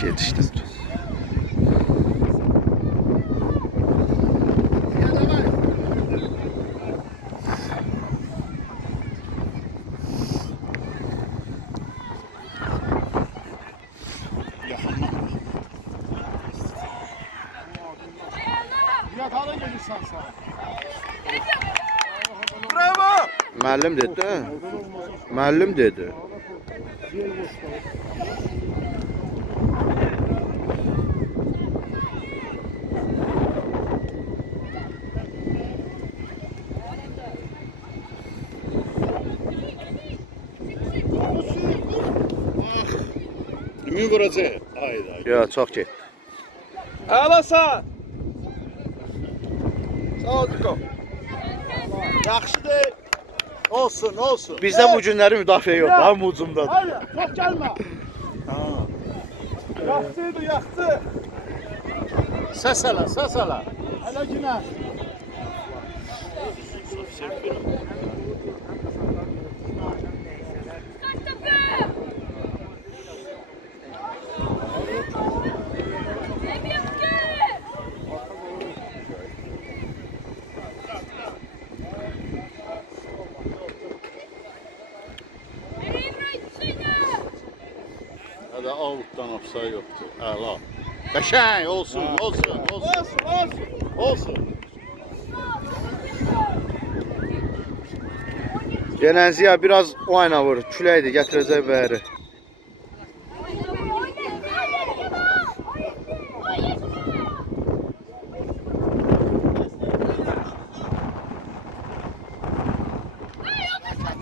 Gedişdir. Yatağa gelirsən sən. Bravo! Müəllim dedi, hə? Müəllim dedi. Kimin vuracaq? Hayda. Ya, çox getdi. Əlasan! Sağ ol, Diko. Yaxşıdır. Olsun, olsun. Bizdə bu günləri müdafiə yoxdur, hamı ucumdadır. Hayır, çok gelme. Yaxşıydı, yaxşı. Səs ələ, səs ələ. Hele yine. Hadi avutdan offside yoktu. Əla. Qəşəng olsun, olsun, olsun. Olsun, olsun. Olsun. Yenənziya biraz o ayna vur. Küləkdir, gətirəcək bəhəri.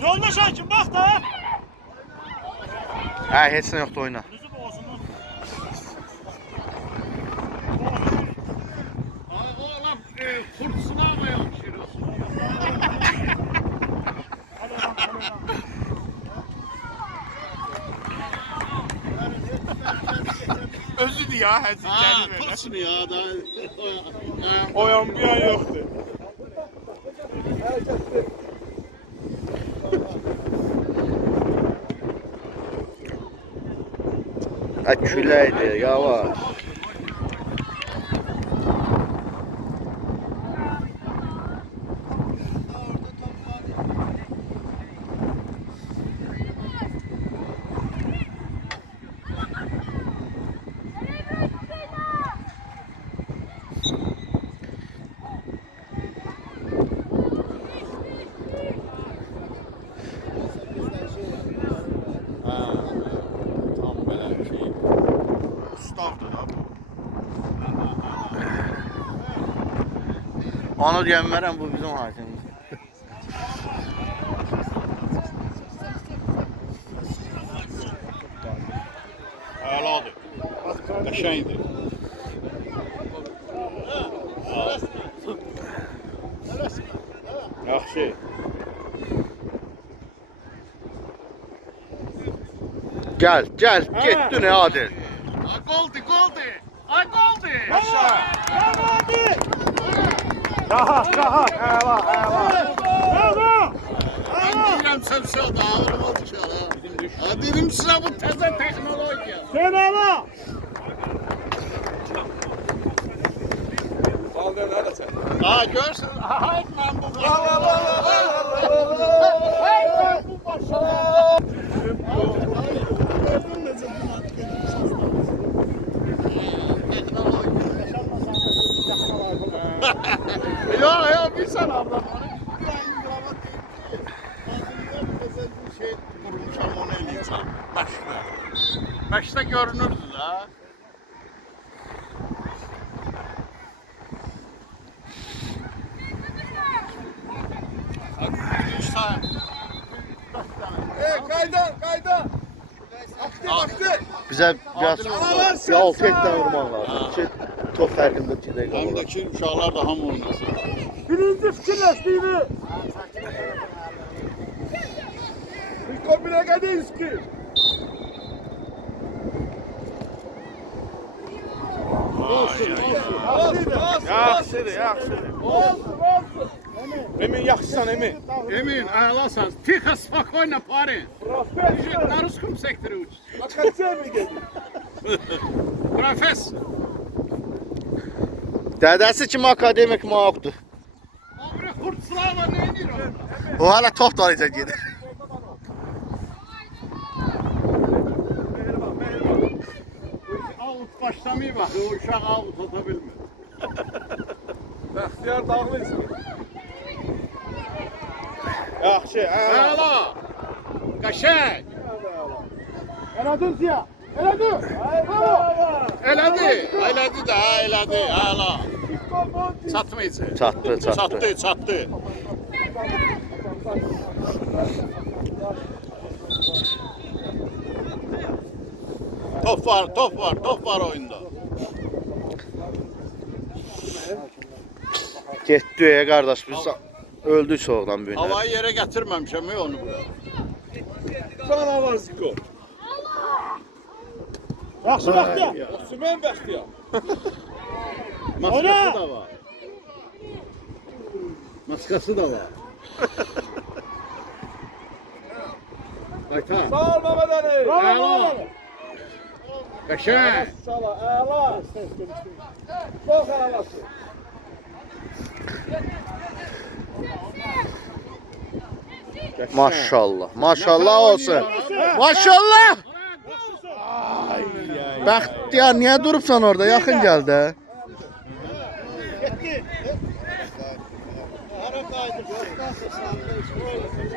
Yolda Şakin, bax da. Hə, heç nə yoxdur oyna. Oğlan fırtısına mı yapışırız? Özüdür ya, həzin Ha, gəlmir. fırtısın ya da. Oyan bir yan yoxdur. Hə, küləkdir, yavaş. Ha, tam belə şey. Ustavdır da bu. Onu deyəmərəm, bu bizim hakimimiz. Əladır. Qəşəngdir. Yaxşı. Gəl, gəl, getdin ey Adil. Ay goldi, goldi. Ay goldi. Aşağı. Rahat, rahat. Əla, əla. Bravo! Ben deyirəm sən da ağırım oldu şala. Ha dedim sizə bu təzə texnologiya. Sen əla. Saldır da sen. Ha görsən, ha mən bu. Yok bir sen abla. Şey kurmuşam onu eləyəcəm. Başda. Başda görünürdü da. Kaydan, kaydan. Aktı, aktı. Bizə biraz ya 6 etdən vurmaq lazım ki, top fərqində gedək qalır. Hamdakı uşaqlar da ham oynasın. Birinci fikirləşdiyini. Niko Bilegadinski. Yaxşıdır, yaxşıdır. Olsun, olsun. Emin yaxşısan Emin. Emin, əlasan. Тихо, спокойно, парень. Prospekt. На русском секторе учишься. Akademi dedi. Profesör. Dədəsi kimi akademik mağdur. Abi kurtçularla ne ediyor? O hala top dalayacaq gedir. Avut başlamayı bak. O uşaq avut ata bilmir. Bəxtiyar dağlı insan. Yaxşı, əla. Əla. Qəşəng. Elədin Ziya. Elədin. Elədi. Elədi də, elədi. Əla. Çatmayacaq. Çatdı, çatdı. Çatdı, çatdı. Top var oyunda. Getdi qardaş biz öldük soğuqdan bu gün. Havayı yerə gətirməmişəm onu bura. Son avaz gol. Yaxşı Bəxtiyar. Osman Bəxtiyar. Maskası da var. Maskası da var. Qaytar. Sağ ol Mehmet Ali. Əla. Qəşəng. Sala, əla. Çox əlası. Maşallah. Maşallah olsun. Maşallah. Bəxtiyar niyə durubsan orada? Yaxın gəl də.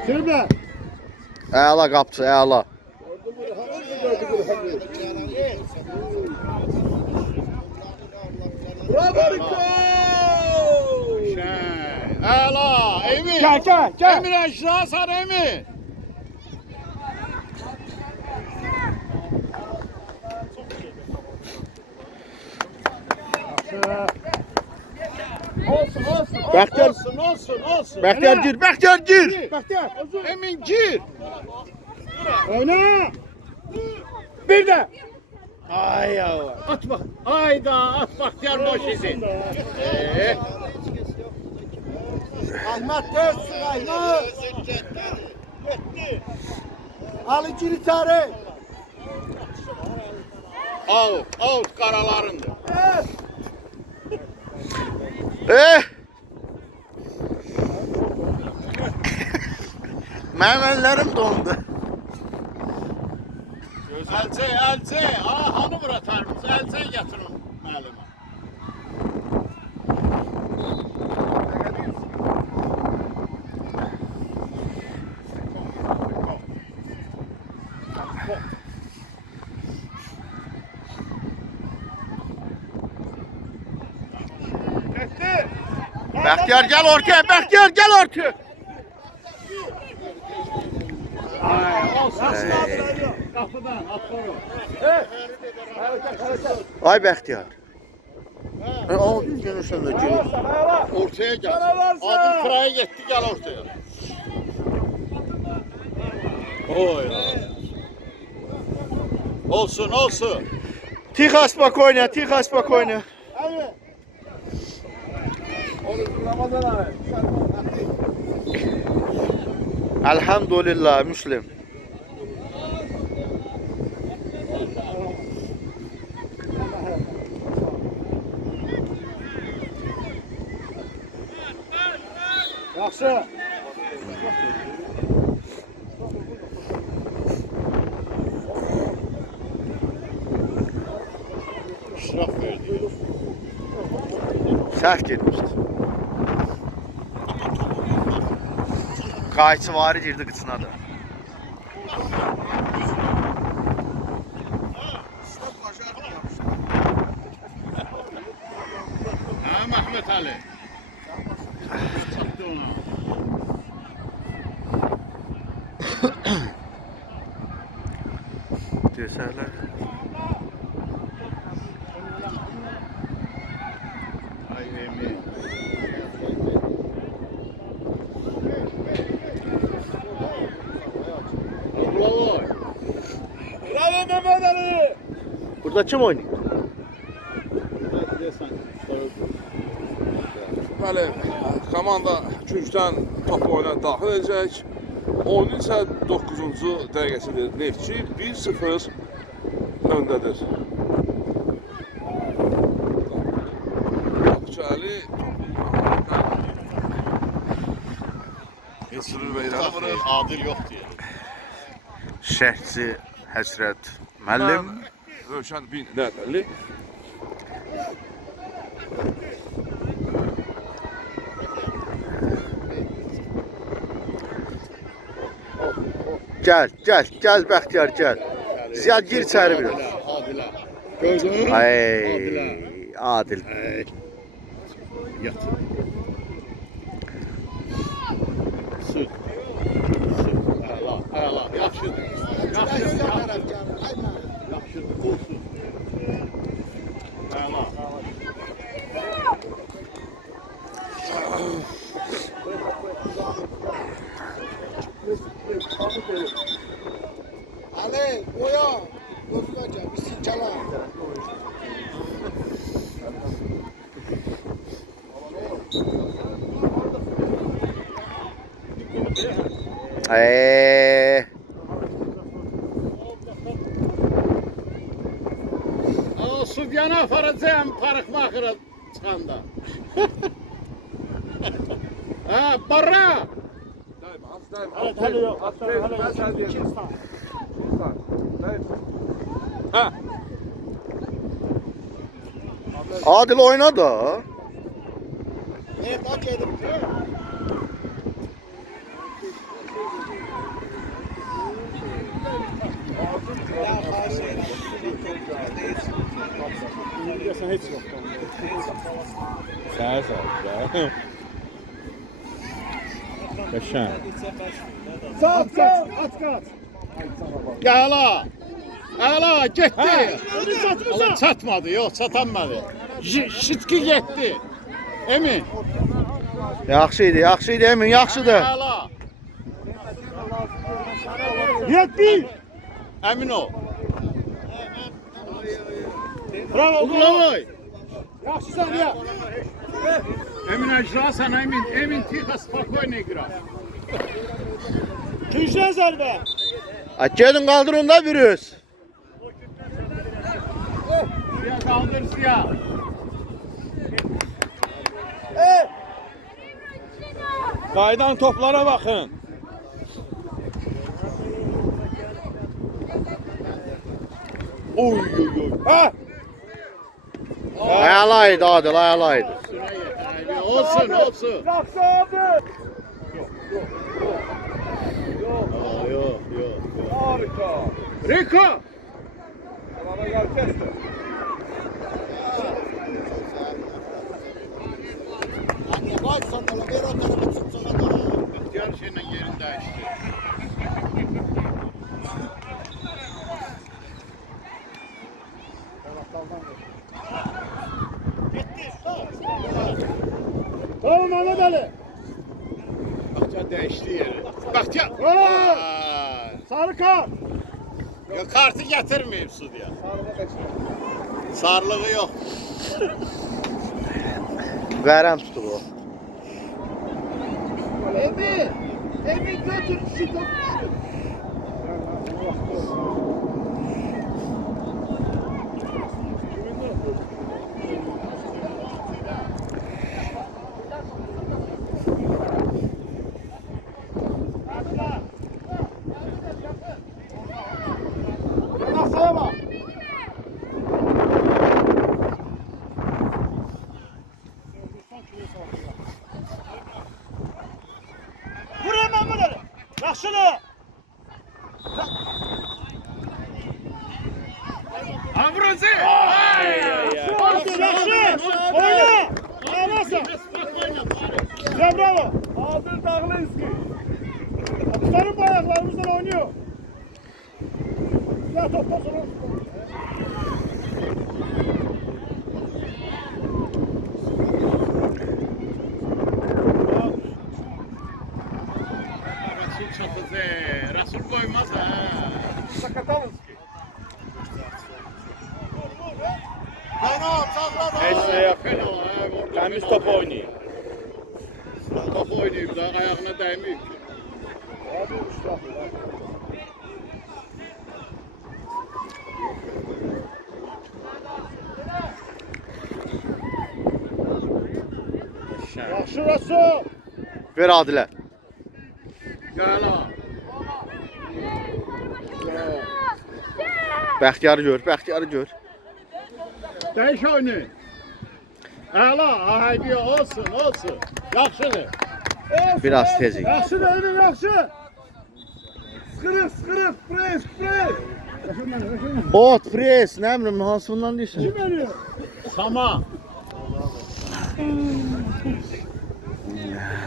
Sürme. Əla qapçı, əla. Bravo Rico. Qəşəng. Əla. Emin. Gel. Emin aşağı sar Emin. Olsun. Bəxtiyar, Olsun. Bəxtiyar gir, Bəxtiyar gir. Bəxtiyar. Emin gir. Oyna. Bir de. Ay yavrum. At bak. Hayda at bak diğer boş idi. Ahmet tez sırayla. Ali gir içeri. Out karalarındır. Mənim əllərim dondu. Elçe. Hanı vur atarmız? Elçe getirin müəllime. Bəxtiyar gəl ortaya, Bəxtiyar gəl ortaya. Kapıdan at onu. Ay Bəxtiyar. O görürsən də gül. Ortaya gel. Adil kıraya gitti gel ortaya. Oy. Olsun. Тихо, спокойно, тихо, спокойно. Ramazan abi. Elhamdülillah, Müslim. Yaxşı. İşraf verdi. Səhv getmişdi. Qayçı varı girdi qıçına da. Ha Mehmet Ali. Çattı ona. Desərlər. Ay Emin. Bravo. Bravo Mehmet Ali. Burada kim oynayır? Bəli, komanda küncdən top oyuna daxil edəcək. Oyunun isə 9-cu dəqiqəsidir. Neftçi 1-0 öndədir. Şəli Sürür Beyləri vurur. Adil yox deyir. Şəhçi Həsrət müəllim. Rövşən bin dərli. Gəl Bəxtiyar gəl. Ziyad gir içəri bir. Adilə. Gördün? Ay, Adil. Yatır. Süt. Əla. Yaxşıdır. Yaxşıdır. Olsun. Əla. Ali, oya. Dostlarca, bir silkala. O sudyanı aparacağım parıqmaxıra çıxanda. Ha, barra! Hadi yok. Ha. Adil oyna da. Evet, bak yedim. Sen hiç yok. Sağ ol. Qəşəng. Sağ. At. Əla, getdi. Hadi Ala çatmadı, yox, çatanmadı. Şitki getdi. Emin. Yaxşı idi Emin, yaxşıdır. Əla. Yetdi. Əmin ol. Bravo. Uğurlamayın. Yaxşısan ya. Emin icrasan, Emin tixa, spokojno igra. Künşen zərbə. Gelin kaldırın da virüs. Ziya kaldır Ziya. Qaydan toplara baxın. Oy. Ha. Ayalaydı Adil, ayalaydı. Olsun. Yaxşı abi. Yok. Harika. Riko. Bana gel kesti. Hadi koy sandalı, ver o tarafa çıksana da. İhtiyar şeyle yerini değişti. Bravo Mehmet Ali. Bahtiyar değişti yeri. Bahtiyar. Sarı kart. Ya kartı getirmeyip Sudiya. Sarlığı yok. Verem tutup o. Emin götür şu topu. Nasıl bak. Buraya Mehmet Ali. Yaxşıdır. Avruzi. Yaxşı. Oyna. Ağlasın. Ya bravo. Adil Dağlıski. Atışların bu ayaklarımızdan oynuyor. Ya topla sonra. Rasul koymaz ha. Sakatalınski. Heç nə yox. Təmiz top oynayır. Top oynayıp da ayağına değmiyor ki. Hadi uçta. Qəşəng. Yaxşı Rasul. Ver Adilə. Gəl ha. Bəxtiyarı gör, Bəxtiyarı gör. Dəyiş oyunu. Əla, haydi olsun, olsun. Yaxşıdır. Biraz tezlik. Yaxşı döyünün, yaxşı. Sıxırıq, sıxırıq, pres, pres. Bot, pres, nə bilim, hansından deyirsən? Kim veriyor? Sama.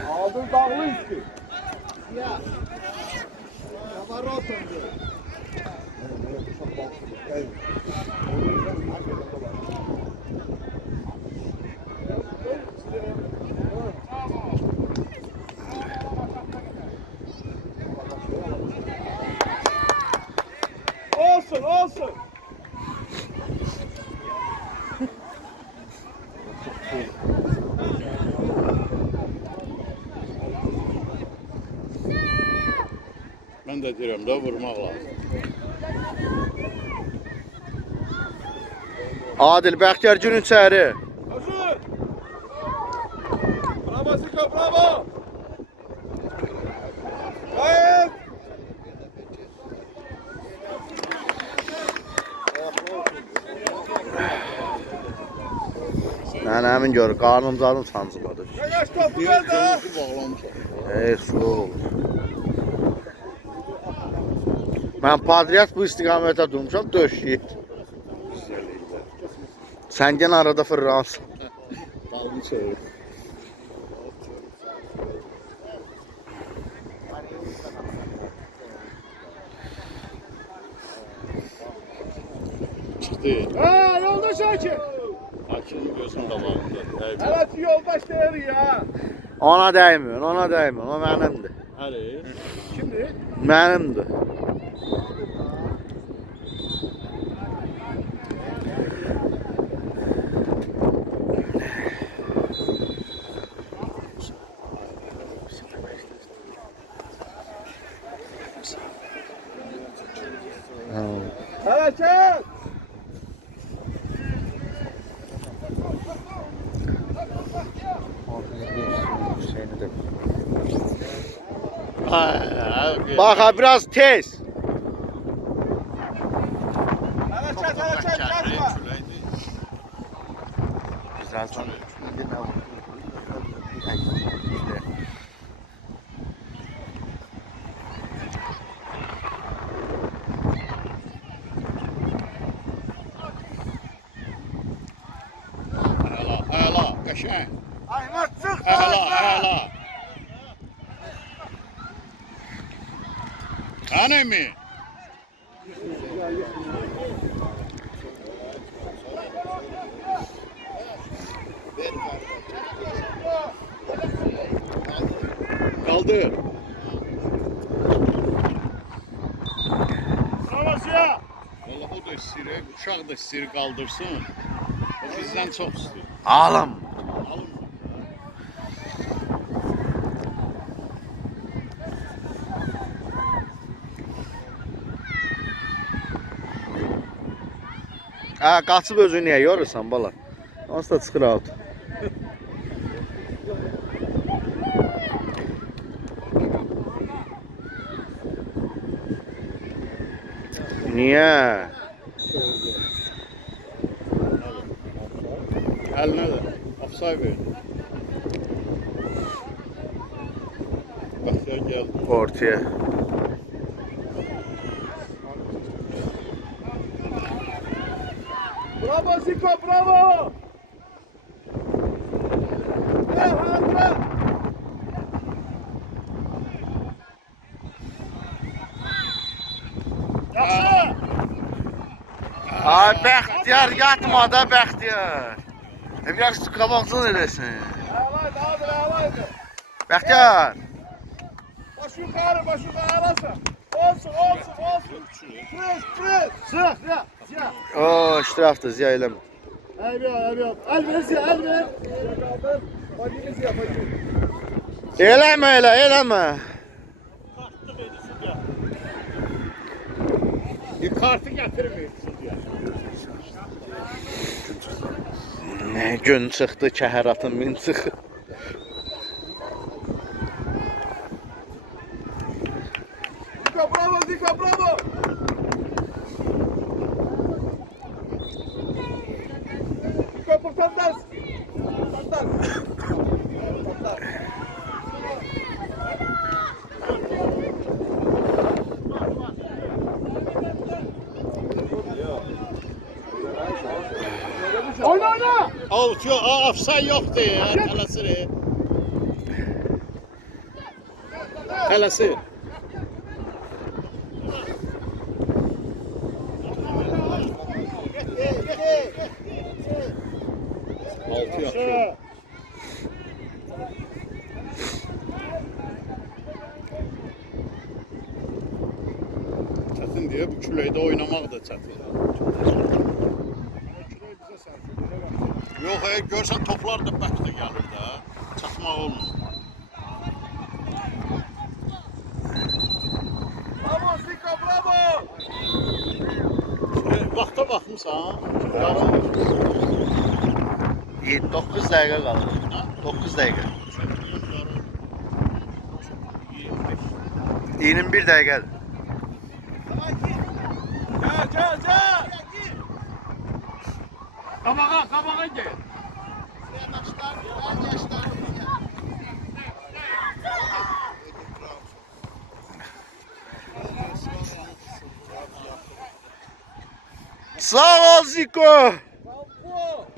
Aldın dağlı üstü. Olsun, olsun. Mən də deyirəm də vurmaq lazım. Adil, Bəxtiyar girin içəri. Hazır. Bravo Siko, bravo. Gayet. Nənəmin gör, qarnım zadım sancıladı. Yavaş topu ver de. Bağlamış. Su olur. Mən Padriyat bu istiqamətə durmuşam, döşəyir. Sən gen arada fırlansın. Dalını çevir. Çıxdı. Ha, yoldaş Akif. Hakimin gözünün qabağında. Evet, yoldaş değeri ya. Ona dəymir, ona dəymir, o mənimdir. Həli. Şimdi Mənimdir. hareket. Bak ha, biraz tez. Hareket, hareket, kaçma. Birazdan. Əla, qəşəng. Aymak çık. Əla, əla. Anemi. Kaldır. Bravo Ziya. Vallahi o da istəyir, uşaq da istəyir qaldırsın. O bizdən çox istəyir. Ağlam. Alın. Ha, qaçıb özünü niyə yorursan bala? Onsuz da çıxır out. Niyə? Əlinə də. Afsay verdi. Bəxtiyar gəldi. Ortaya. Bravo Zico, bravo. Bırak. Yaxşı. Ay Bəxtiyar yatma da Bəxtiyar. Biraz qabaqsız eləsin. Ağlaydı, ağlaydı. Bəxtiyar. Baş yukarı, baş yukarı arasın. Olsun. Pres. Sık ya. Ziya. O, iştirafdır, ziya eləmə. Eyvallah. El ver Ziya, el ver. Bakayım Ziya, bakayım. Eləmə eləmə. Bir kartı gətirmirsin deyə. Nə gün çıxdı kəhəratın min çıxı. Ziko Portandarski. Oyna oyna. Out yok, offside yoktu ya. Tələsir. Tələsir. Altı yapıyor. Çətin deyə bu küləkdə oynamaq da çətin. Yox, görsən toplar da bəkdə gəlir də. Çatmaq olmur. Bravo Ziko, bravo. Vaxta baxmısan? 9 dəqiqə qaldı. 9 dəqiqə. 21 dəqiqədir. Gel. Qabağa gel. Sağ ol Ziko.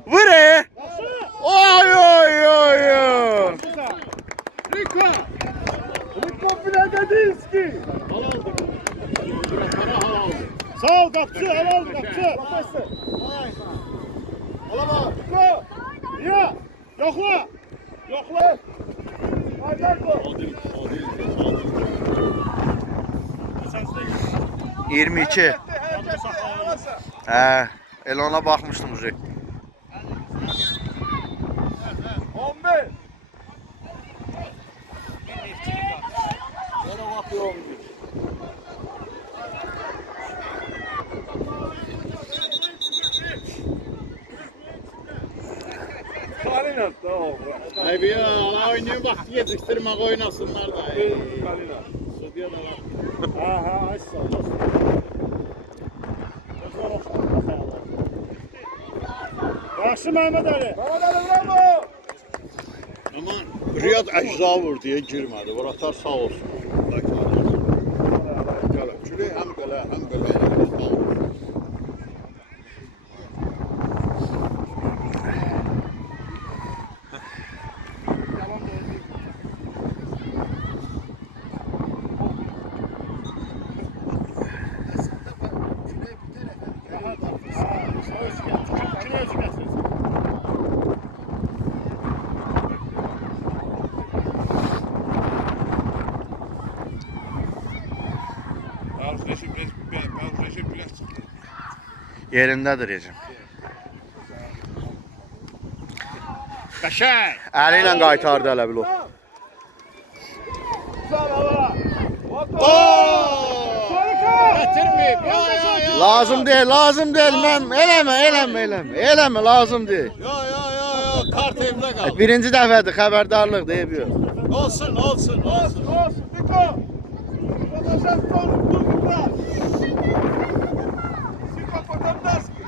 Vur. Oy oy oy oy. Riko Pilagadinski. Sağ ol kapçı, helal kapçı. Alama. Riko. Ya. Yokla. Yokla. Haydi bu. 22. He, el ona bakmıştım Uzi. 11. Kalina tamam. Ay bir ya, oynayın vaxtı gecikdirmək oynasınlar da. Kalina. Sudiya da var. Aha, ay sağ ol. Yaxşı Mehmet Ali. Bravo. Ama Riyad əcza vur deyə girmədi. Vuratar sağ olsun. Külək həm belə, həm belə. Yerindədir Recep. Qəşəng. Əli ilə qaytardı elə bil o. Gətirməyib. Ya. Lazım deyil, lazım deyil. Mən eləmə, lazım deyil. Yo. Kart evdə qaldı. Birinci dəfədir, xəbərdarlıq deyib yox. Olsun. Ziko. Продолжай в сторону, тут играть. Ziko Portandarski.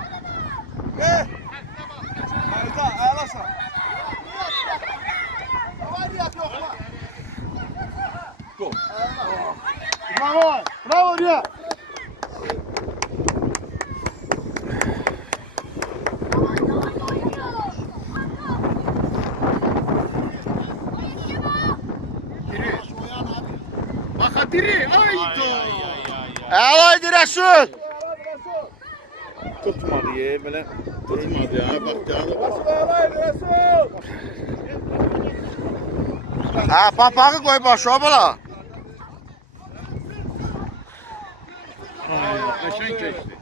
Hayda, ağlasın. Bravo. Bravo Riya. Baxa diri. Ayda. Əlaydı Rəsul. Tutmadı ye belə. Tutmadı ya. Bak canı. Resul. Ha, papağı qoy başa bala. Qəşəng keçdi.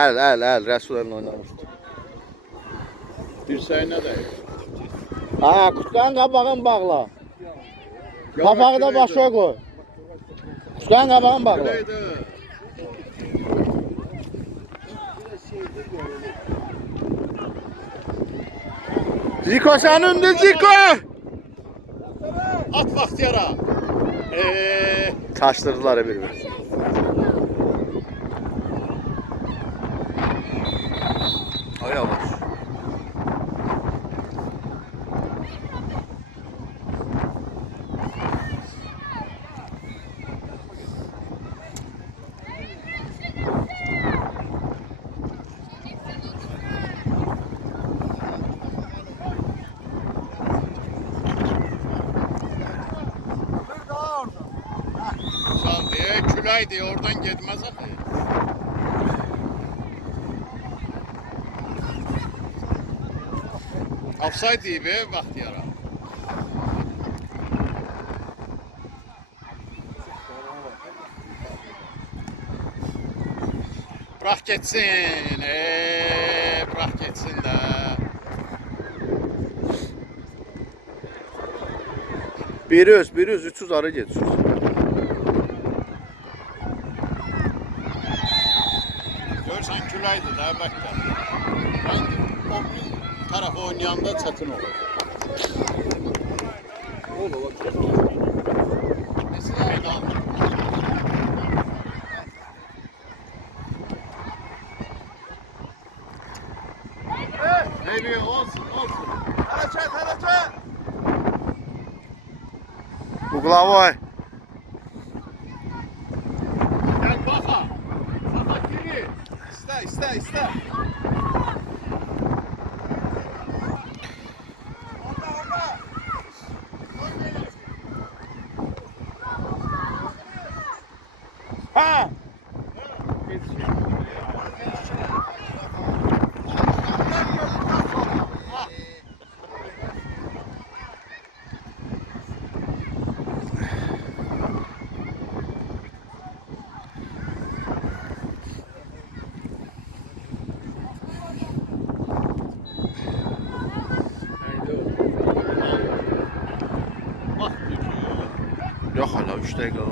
Əl, Rəsul əllə oynamışdı. Dirsəyinə də. Ha, kutkan qabağın bağla. Papağı da başa qoy. Kutkan qabağın bağla. Ziko sen önde Ziko. At Baxtiyara. Taştırdılar bir-bir. Külaydı, oradan gitmez axı. Offside deyib, Baxtiyara. Bırak geçsin, bırak geçsin de. Biri öz, 300 arı geçiyor. Görsən külaydı da, bəkdə. Ben o bir tarafı oynayanda çətin olur. Mesela qaldı. Eyvah, olsun. Hareket. Uglavoy. Gel baxa. Baxa geri. İste. Ha! Yok hala 3 dakika var.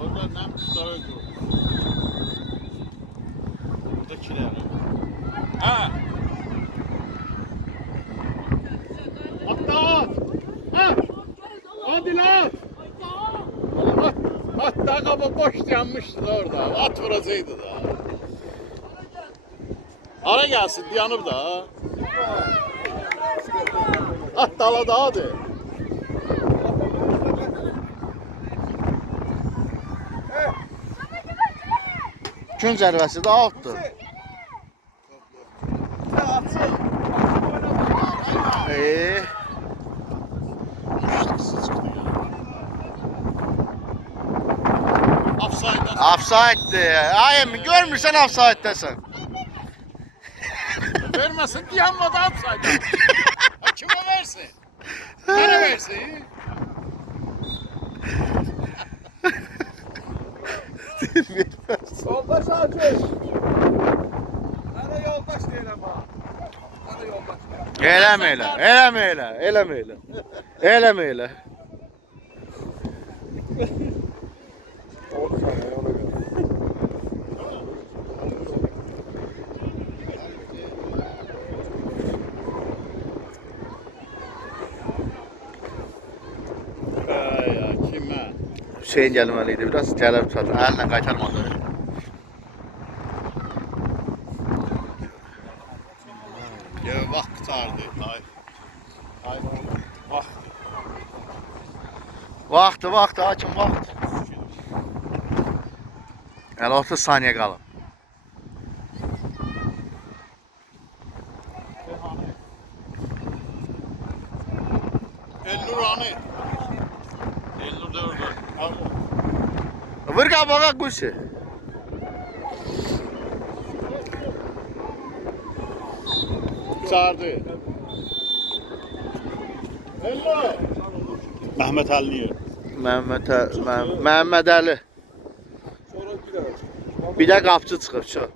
Orada nem tutarı yok. Buradakiler. Ha! At. Hadi lan. Hatta kapı boş yanmıştı da orada. At vuracaydı da. Ara gelsin yanım da. At dala da hadi. Gün zərbəsi də outdur. Offside'dir. Ay emmi görmürsən offside'dəsən. Vermesin diyanmadı offside. Kime versin? Bana versin. Yoldaş Akif. Sana yoldaş diyelim ha. Sana yoldaş diyelim. Eləmə elə. Kime? Hüseyin gəlməliydi, biraz gələr tutar. Əllə qaytarmadı. Ya vaxt qutardı. Ay. Vaxt. Vaxtı, hakim, vaxt. Hələ 30 saniyə qalıb. Elnur hani? Elnur da orada. Vır qabağa quşu. Çağırdı. Elnur. Mehmet Ali'yi. Məhəmməd Əli. Sonra gider. Bir də qapçı çıxıb, çox.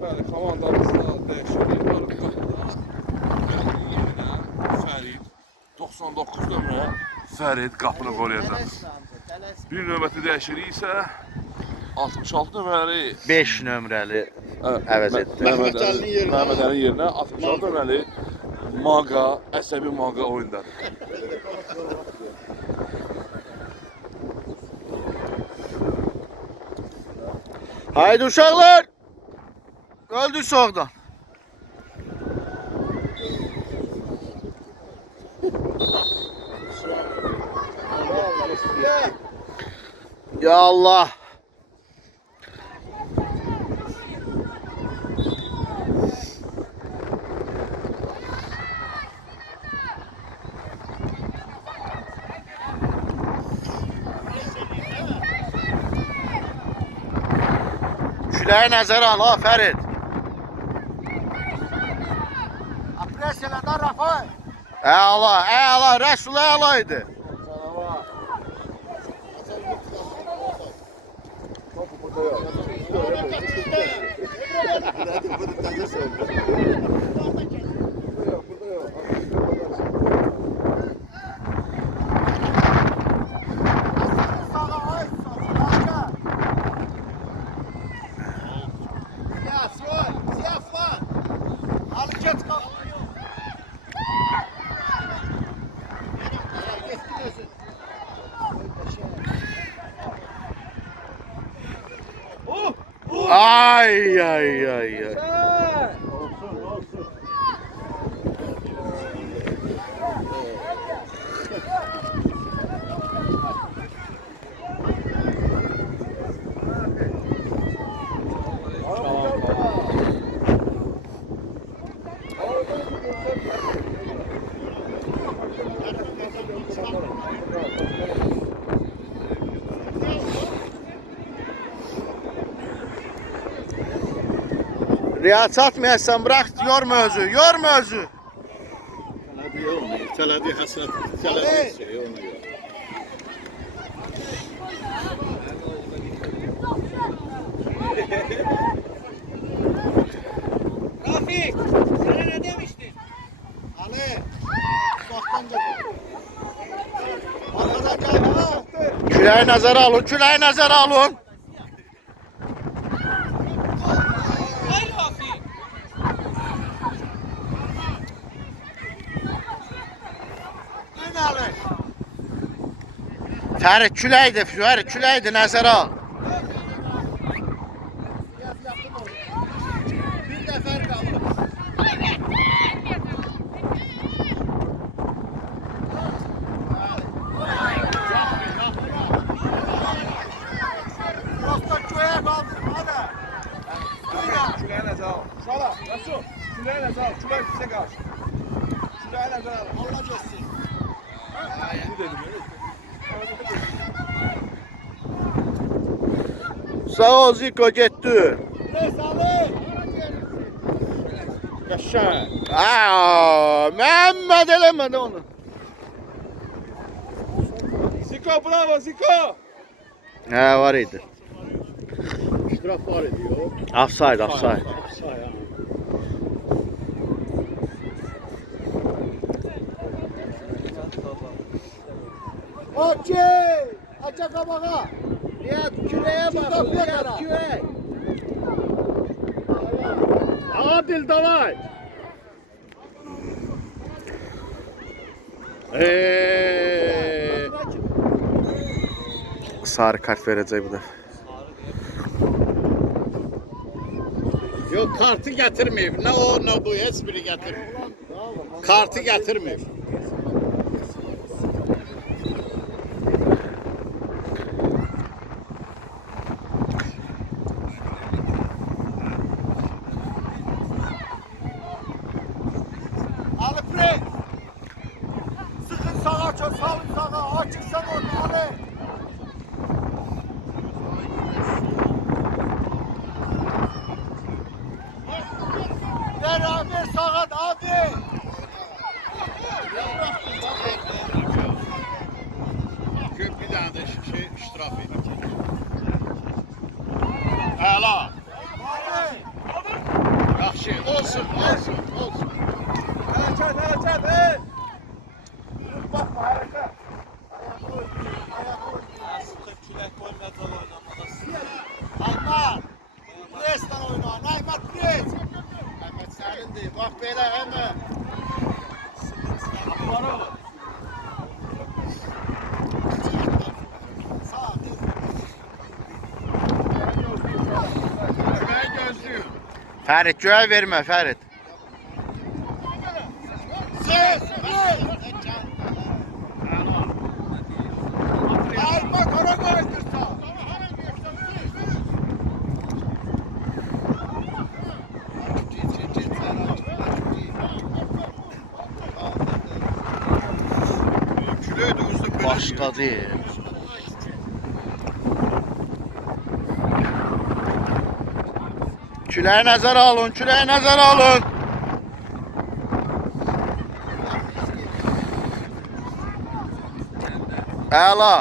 Bəli, komandamızda dəyişiklik var. Fərid 99 nömrə Fərid qapını qoruyacaq. Bir növbəti dəyişiklik isə 66 nömrəli 5 nömrəli əvəz etdi. Məhəmməd Əlinin yerinə 66 nömrəli Maqa, əsəbi Maqa oyundadır. Haydi uşaqlar! Öldük soğukdan. Ya Allah! Küləyi nəzərə al ha Fərid. Presiyələrdən Rafa. Əla, Rəsul əla idi. Ay. Riya çatmayasın, bırak, yorma özü. İtələdi həsrət, itələdi şey ona görə. Rafik, sana ne demiştin? Ali. Uzaktan gel. Arkadan gel ha. Küləyi nəzərə alın. Hayır Rafik. Ne Ali? Fərid küləkdir, nəzərə al. Bir nefer kaldı. Uzaktan köye kaldı. Hadi. Küləyə nəzər al. Şala, Rəsul. Küləyə nəzər al. Küləyə bizə qarşı. Küləyə nəzər al. Allah görsün. Sağ ol Ziko, getdi. Pres Ali. Yaşa. Məhəmməd eləmədi onu. Ziko, bravo, Ziko. Var idi. İştiraf var ediyor. Offside. Okey. Aça kabağa. Riyad küreye bak. Riyad küre. Adil davay. Sarı kart verəcək bu da. Yok kartı getirmeyip. Ne o ne bu hiçbiri getirmiyor. Kartı getirmeyip. Ali pres. Sıkın sağa çok salın sağa. Açıksan orada Ali. Beraber sağa abi. Bir tane de şey iştiraf edecek. Hala. Yaxşı, olsun. Hərəkət, hey. Bakma, hərəkət. Aymar. Presle oyna. Aymar pres. Mehmet sənindir. Bax belə hemen. Sağ. Ben gözlüyorum. Fərid, göyə vermə, Fərid. Ses. Aymar kara kaydırsa. Külüydü üstü böyle. Başladı. Küləyə nəzər alın, küləyə nəzər alın. Əla.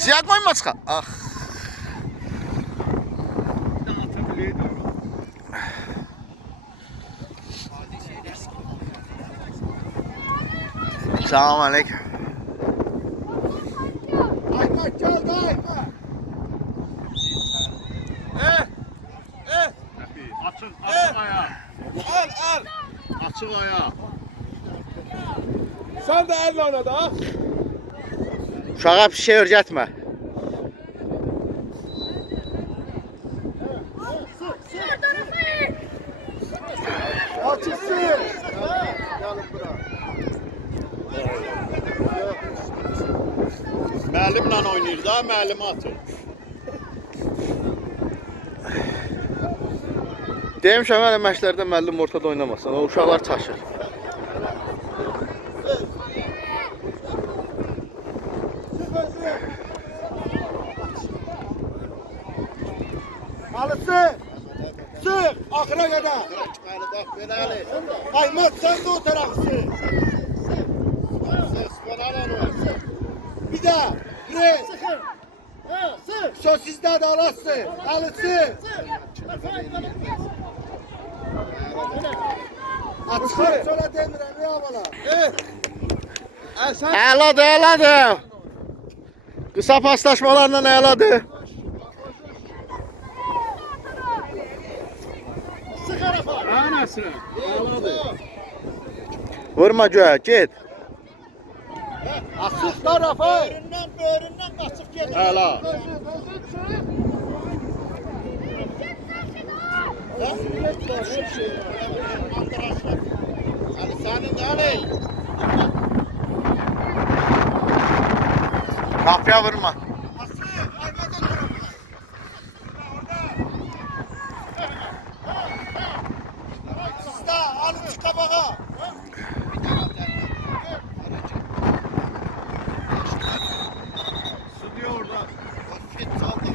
Ziyad koyma çıxa. Ah. Selamun aleyküm. Aymak gel de Aymak. Açıq ayağı. Al. Açıq ayağı. Sen de elle oyna da. Uşağa bir şey öyrətmə. Açıksın. Müəllimlə oynayır da, müəllimi atır. Demişəm hələ məşqlərdə müəllim ortada oynamasın. O uşaqlar çaşır. Alısı. Sık. Akıra kadar. Aymak sen de o tarafsın. Bir daha. Re. Sosisde de alasın. Alısı. Açık sonra demirem ya bana. Sen Əladır, əladır. Qısa paslaşmalarla əladır. Anası. Vurma göğe, get. Asık tarafa. Böğründen kaçıp geliyor. Əla. Kapıya vurma. Sizde alın şu tabağa. Stüdyo orada. Çaldı.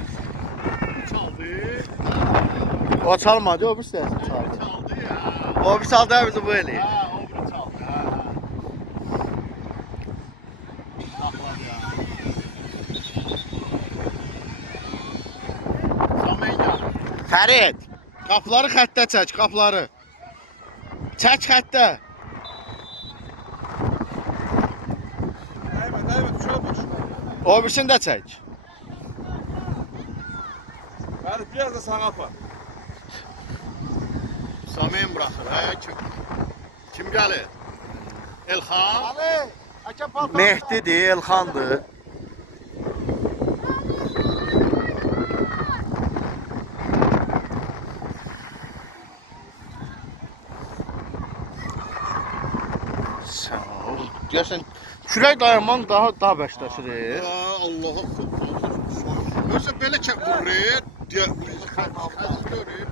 O çalmadı, o bir səsini çaldı. Çaldı ya. O bir çaldı, bizi bu eləyir. Ha, o biri çaldı. Ha. Saxladı ya. Zamenya. Fərid, qapıları xəttə çək, qapıları. Çək xəttə. evet çabuk. O birisini də çək. Hadi biraz da sağa apar. Samin bırakır. Ha, kim gəlir? Elxan. Ali. Hakem paltar. Mehdidir, Elxandır. Sağ ol. Görsən, külək dayanman daha bəşləşir. Allah'a Görsə belə çək vurur. Deyə görür.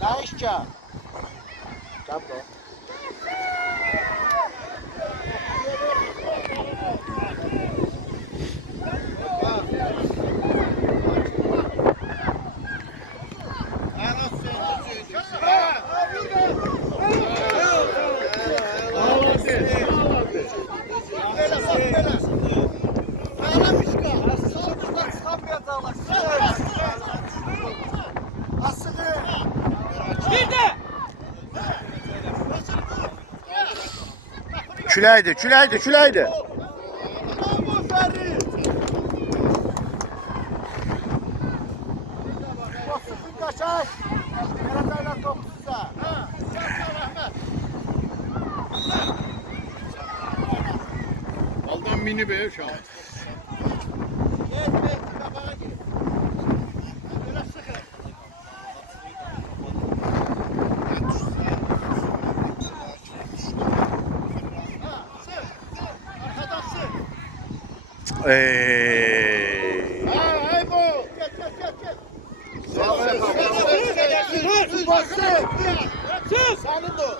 Değişke. Küləkdir, küləkdir, küləkdir. Bravo Ferit. Basın kaçak. Yaratayla topsuza. Aldan mini be şu an. Hey bu. Basın. Senin de.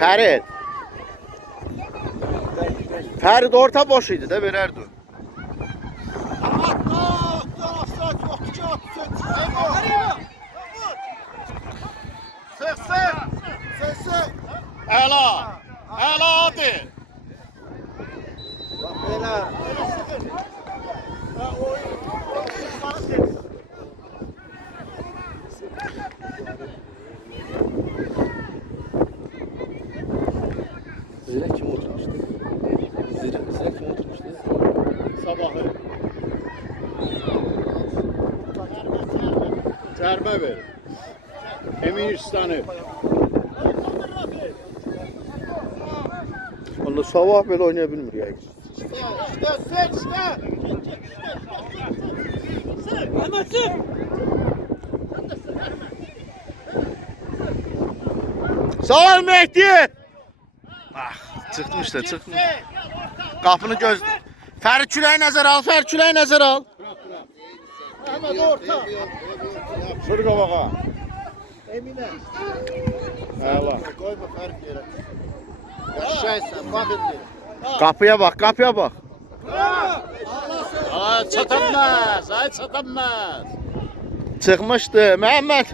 Fərid. Ferid orta boş idi de vererdi. Əla. Əla hadi. Zirə kim oturmuşdu? Zirə kim oturmuşdu? Sabahı. Cərbə ver. Emin İstanı. Onda sabah belə oynaya bilmir yəqin. Sağ ol Mehdi. Ah, çıxmış da çıxmış. Qapını göz. Fərid küləyi nəzərə al, Fərid küləyi nəzərə al. Ahmet orta. Sür qabağa. Emine. Əla. Koyma Ferit yere. Yaşaysan bak indi. Qapıya bax, qapıya bax. Ay çatanmaz. Ay çatanmaz. Çıxmışdı Məhəmməd.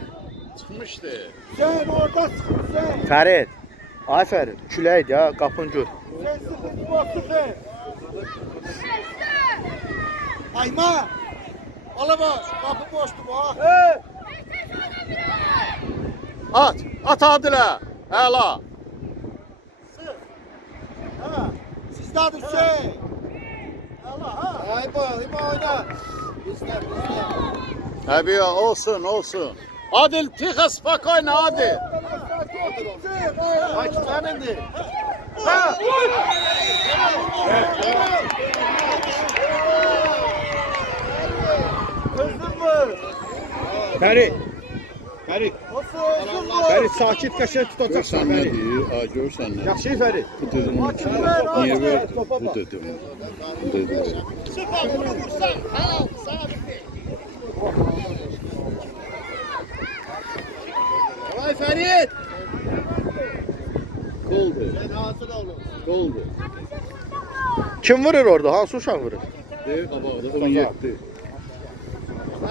Çıxmışdı. Sen orada sıkıntı. Fərid. Ay Fərid, küləkdir ya, qapını gör. Sen sıkıntı bastı sen. Ayma. Alabaş. Kapı boştu bak. At. At Adilə. Əla. Ha. Sizde adı şey. Allah ha. Ayba oyna. Bizde. Abi olsun olsun. Adil tixə spokojno Adil. Kaç tane indi? Öldün mü? Ferit. Ferit. Nasıl öldün mü? Ferit sakit kaşığı tutacaksan Görsən nə Ferit. deyir? Ay görsən nə? Yaxşı Ferit. Bu dedim. Niyə verdi? Bu dedim. Bu dedim. Vay Ferit. Goldu. Sen hasıl olun. Goldu. Kim vurur orada? Hansı uşaq vurur? Deyir qabaqda 17.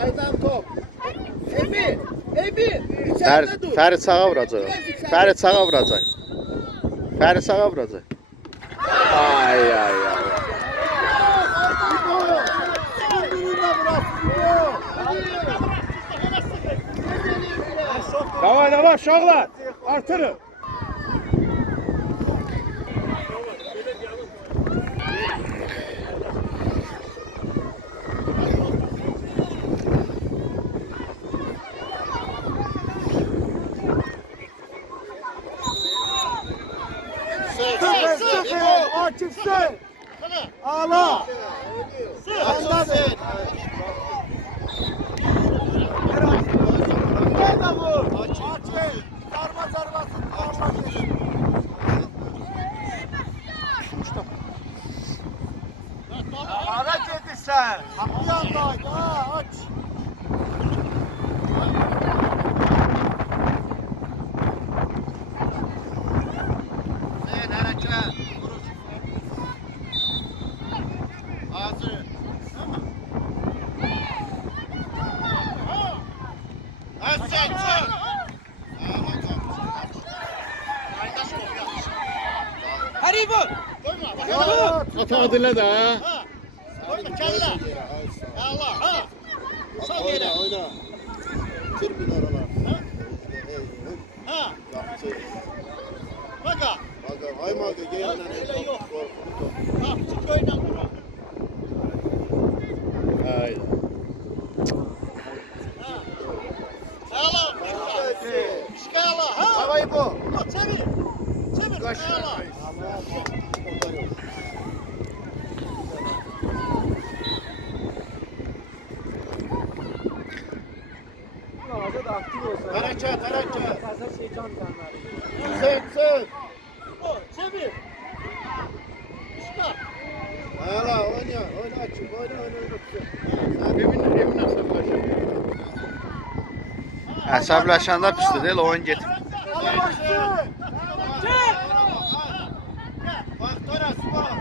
Aydan top. Ebi. Ebi. Fərid, Fərid sağa vuracaq. Fərid sağa vuracaq. Fərid sağa vuracaq. Ay ay ay. Davay davay uşaqlar. Artırın. Akif'sin. Ağla. Açlasın. Ne de bu? Akif. Darma zarbasın. Ara gidi sen. Bir yandaydı ha aç. Sen hareket. Hazır. Tamam. Sen çek. At Adilə də. Koyma kelle. Allah ha. Sağ yere. Oyna. Tır bin oralar. Ha. Maga. Maga. Ay maga. Gel lan. Yok. Ha. Çık oyna bura. Ay. Allah. Şkala ha. Havayı bu. Ha çevir. Çevir. Şkala. Hareket. Sen. Çevir. Şkala. Hala oyna açık. Oyna. Emin əsəbləşir. Əsəbləşəndə pisdir, elə oyun get. Bak orası bak.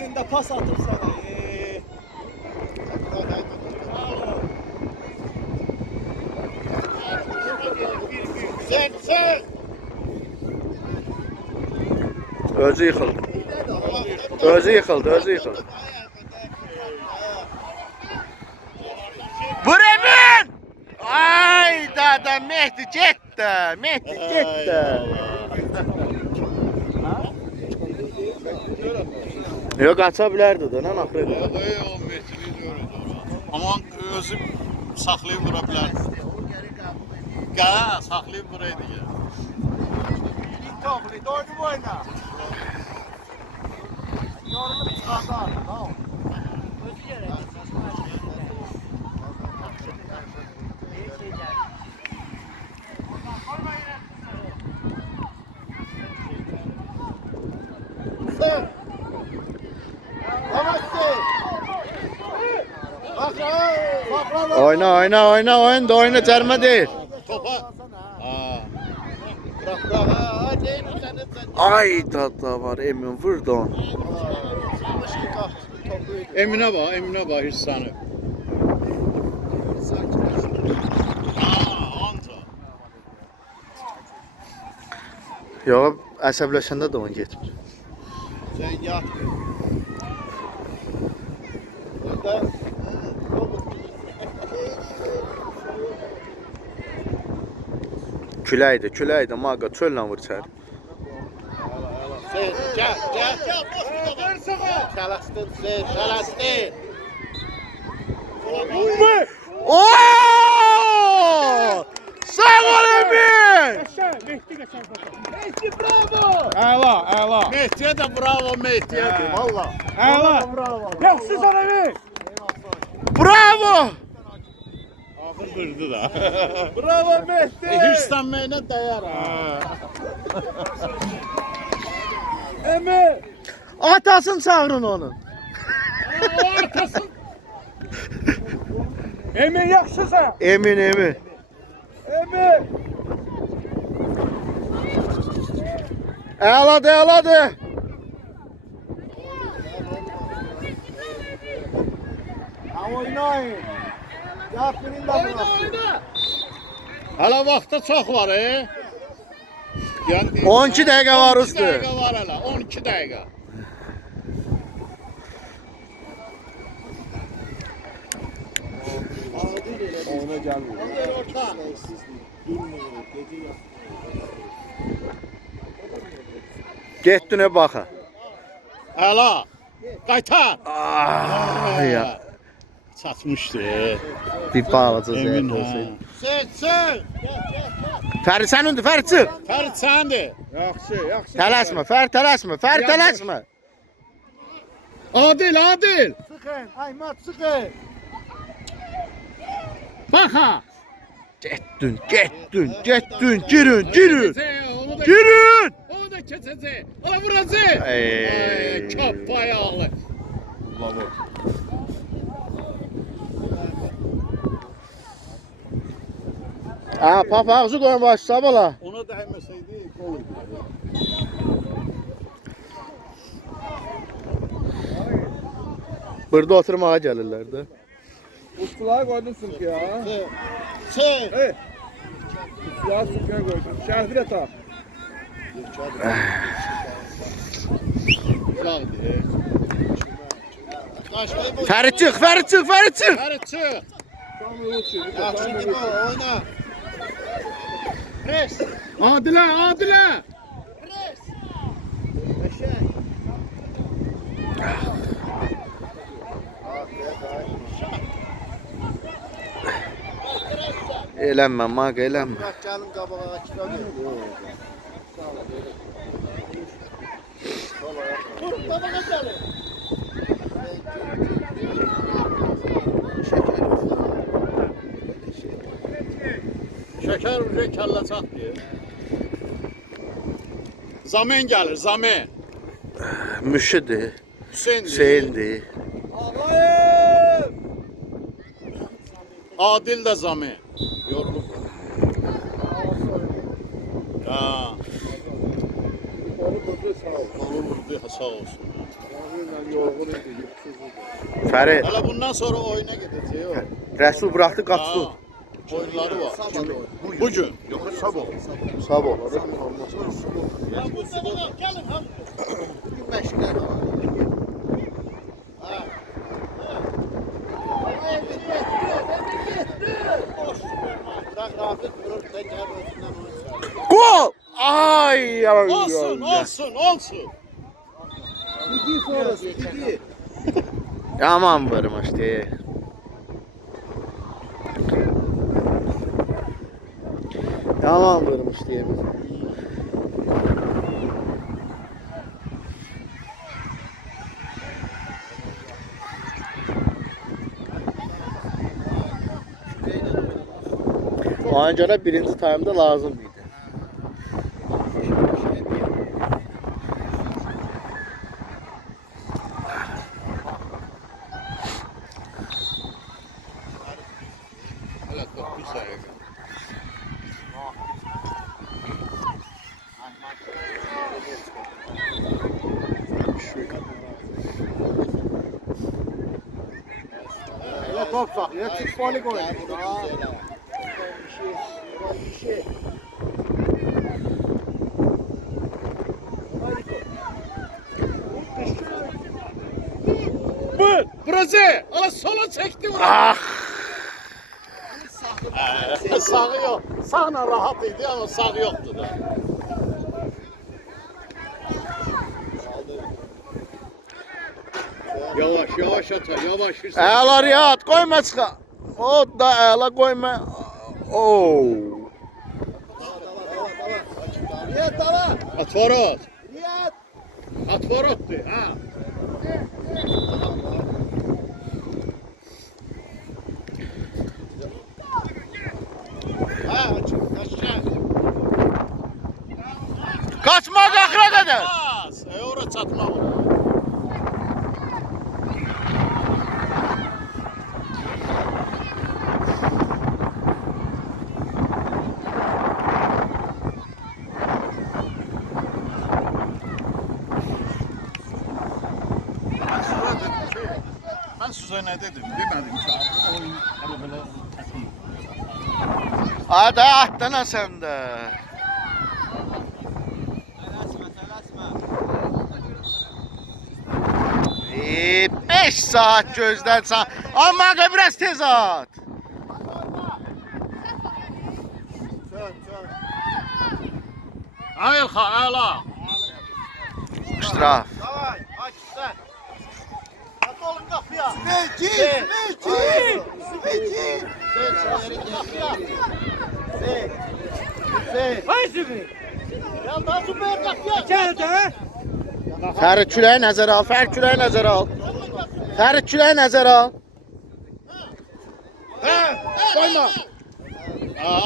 yerinde pas atır sana. Sen. Özü yıkıldı. Özü yıkıldı. Vur Emin! Ay da Mehdi gitti. Yok aça bilərdi də, nə naxır edir. O Mehdini görürdü ona. Ama özü saklayıp vurabilirdi. Saklayıp vuraydı ya. Topli, doydu boyuna. Yorulup çıkardı artık. Tamam. Oyna cərmə deyil. Topa. Ay da var Emin vurdu onu. Emine bak hissanı. Anca. Yox, əsəbləşəndə də onu getmir. Sen yat. Küləkdir, maqa çölla vur içəri. Sen gel. Çalastın sen, çalastın. Oo! Sağ ol Emin! Əla. Mehdi'ye de bravo Mehdi'ye de. Valla. Əla. Yaxşı sana ver. Bravo! Ahır kırdı da. Bravo Mehdi. Hırslanmayına değer ha. Emi. Atasın çağırın onu. Emi yaxşısan. Emin. Emi. Əladır. Ha oynayın. Yapının da burası. Hala vaxta çox var Yəni 12 dəqiqə var 12 usta. dəqiqə var hələ, 12 dəqiqə. Ona gəlmir. Getdinə baxa. Hala, qaytar. Ya. Çatmışdı. Bir balaca Emin zəif ha. olsaydı. Sen. Fərid sənindir, Fərid çıx. Fərid səndir. Yaxşı. Tələsmə, Fərid tələsmə. Adil. Sıkın. Aymat sıkın. Baxa. Getdin, girin. Onu da keçəcək. Ona vuracaq. Ey. Köp ayaqlı. Papağızı qoyun başla bala. Ona dəyməsəydi gol idi. Burada oturmağa gəlirlər də. Ustuları koydun sümküye ha. Sen. Hey. Ustuları sümküye koydun. Şerfi de tak. Güzeldi. Fərid çıx. Fərid çıx. Tam yolu çık. Şimdi bu oyna. Pres. Adilə. Elənmə, maqa elənmə. Bak gelin kabağa kira ver. Kabağa gelin. Şəkər vuracaq, kəllə çat deyir. Zamen gəlir, Zamen. Müşüdür, Hüseyndir. Hüseyndir. Ağlayın. Adil də Zamen. Yorulub. Ha, Onu kurdu sağ ol. onu vurdu, sağ olsun. Ağlayın Fəri, Hala bundan sonra oyuna gidecek o. Rəsul buraxdı qaçdı. Oyunları var. Bugün. Yok sabah. Sabah. Bugün məşqlər var. Bırak Rafet vurur, sen gel özünden onu çağır. Gol! Ay! Ay, Olsun, ay. olsun, olsun. Gidi sonrası, gidi. Yaman vurmuşdu. Yaman vurmuşdu yemin. Ona görə birinci taymda lazım idi. Hala top bir sayı. Öyle top saklıyor, çift polik oynuyor. Bir şey. Braze! Hala sola çekti bunu. Ah! Sağı yok. Sağla rahat idi ama sağ yoktu da. Yavaş yavaş ata yavaş. Əla Riyad, qoyma çıxa. O da əla qoyma. Oo. Riyad dava. At forot. Riyad. At forottu. Ha. Ha, açık, aşağı. Qaçma qaxıra qədər. Az. Ora çatma. Ben size ne dedim? Demedim ki oyun hani böyle Hadi atdana sən də. E, 5 saat gözdən sən. Amma biraz tez at. Ayılxa, ala. İştiraf. Davay, aç sen. At oğlum kapıya. Sümeyki, Sümeyki. Sümeyki. Hay Sümeyki. Ya daha Sümeyki kapıya. Geldi ha. Fərid küləyi nəzərə al. Fərid küləyi nəzərə al. Fərid küləyi nəzərə al. Koyma.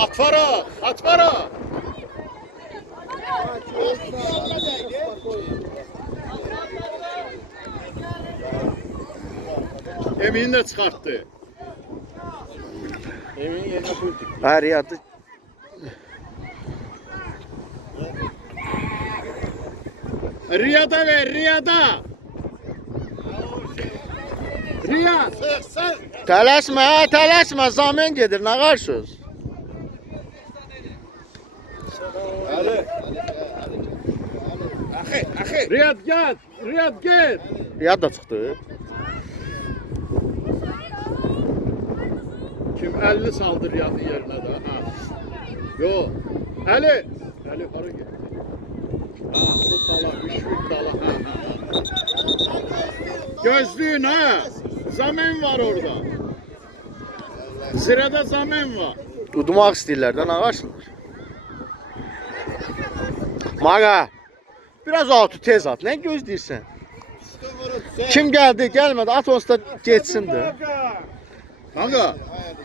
At forot, at forot. Emin de çıkarttı. Emin yerine koyduk. Hər yadı. Riyada ver, Riyada. Riyad. Tələsmə, hə, tələsmə. Zamen gedir, nə qarşız? Riyad gel, Riyad gel. Riyad da çıxdı. Kim 50 saldı Riyad'ın yerine de. Ha. Yo. Ali. Ali para gitti. Ha, bu dala, müşrik dala. Ha, ha. Gözlüğün ha. Zamen var orada. Sırada zamen var. Udmaq istəyirlər də, nə qarşılar? Maga. Biraz altı tez at. Nə gözləyirsən? Kim gəldi, gəlmədi. At onsuz da geçsin də. Kanka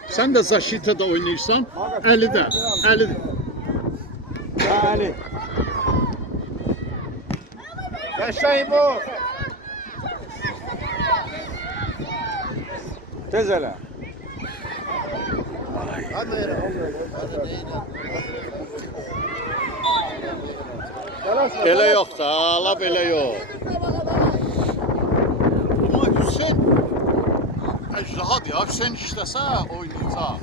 sen de Zaşita'da oynayırsan 50'de. 50'de. Ali. Yaşayın bu. Tez hele. Ele yok da, ala bele yok. Ejdahadır ya. Hüseyin işləsə oynayacaq.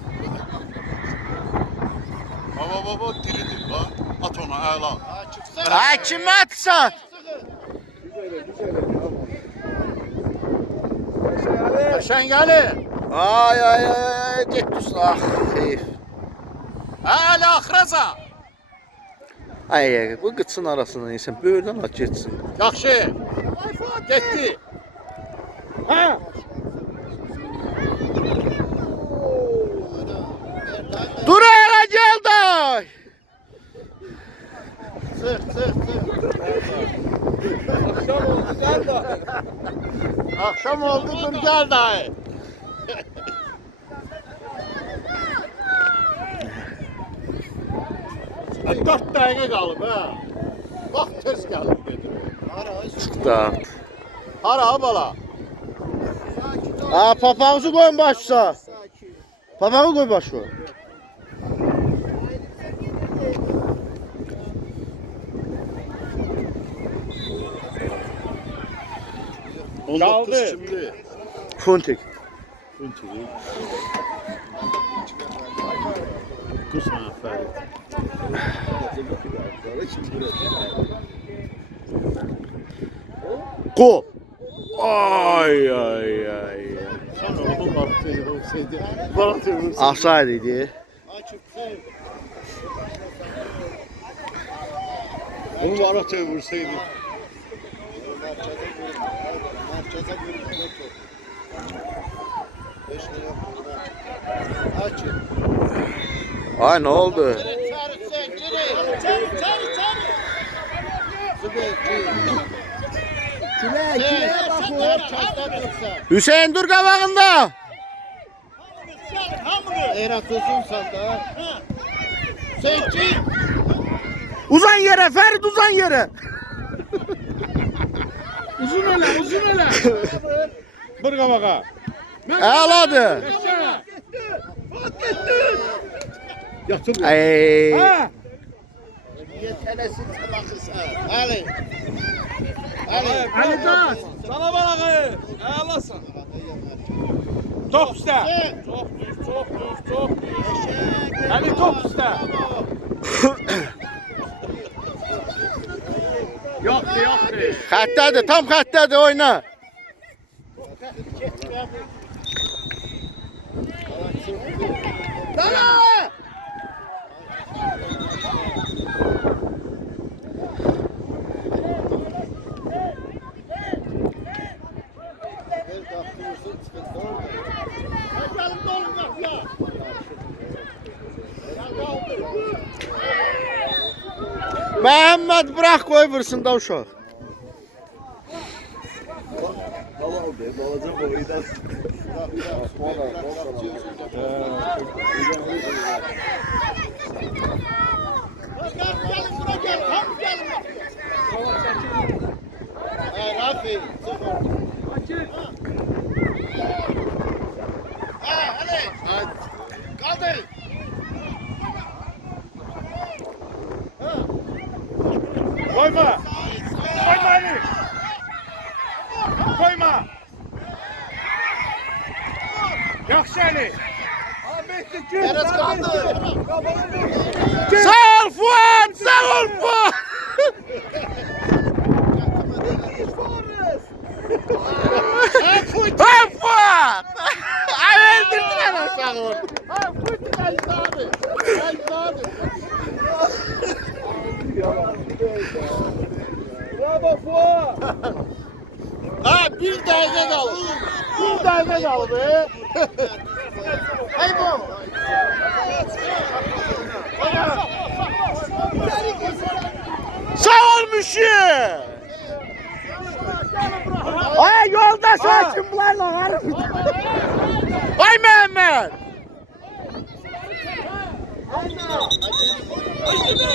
Baba diridir lan. At ona əla. Ay kimə atsan? Qəşəng gəli. Ay getdin. Ah, heyf. Əli axıraca. Ay bu qıçın arasından insan böyürdən at getsin. Yaxşı. Getdi. Ha. Dur ayağa gel day. Axşam oldu dur gəl dayı. Dört dəqiqə qalıb hə. Bax tez gəlib gedir. Çıxdı. Hara bala? Ha papağızı koyun başsa. Papağı koy başa. Qaldı. Şimdi. Funtik. Qısma fərid. Go. Ay. Sən oğlum balıqçı olsaydı. Balıqçı olsaydı. Asaydı idi. Onu balıqçı olsaydı. Ay ne oldu? Küle bak o. Hüseyin dur qabağında. Eratos'un sanda. Sen kim? Uzan yere Ferit uzan yere. Uzun elə. Bir qabağa. Əladır. Yatır. Ay. Ha. Yetenesin tabakısa. Ali. Ali Taş. Sana balağı. Ağlasın. Top üstə. Çok düz. Ali top üstə. Yoxdur. Xəttədir, tam xəttədir oyna. Məhəmməd bırak koy vursun da uşaq. Rafi. Kaldır. Koyma Ali. Koyma. Yaxşı Ali. Eres kaldı. Sağ ol Fuat, sağ ol Fuat. Ha Fuat. Ay öldürdüler aşağı. Bravo Fuat. Ha bir dəqiqə qalıb. Bir dəqiqə qalıb. Hey bu. Sağ ol Müşi. Ay yoldaş hakim bunlarla var. Ay Mehmet.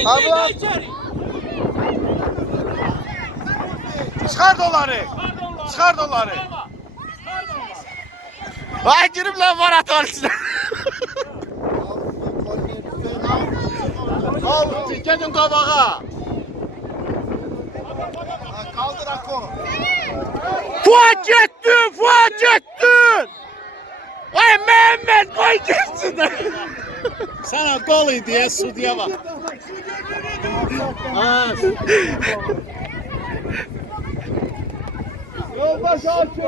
Abi. Çıxar doları. Çıxar doları. Ay girip laboratuvar içine. Al, gedin qabağa. Kaldır Ako. Fuat gettin, Fuat gettin. Ay Mehmet koy geçsin de. Sana gol idi, sudiye bak. Yoldaş Akif.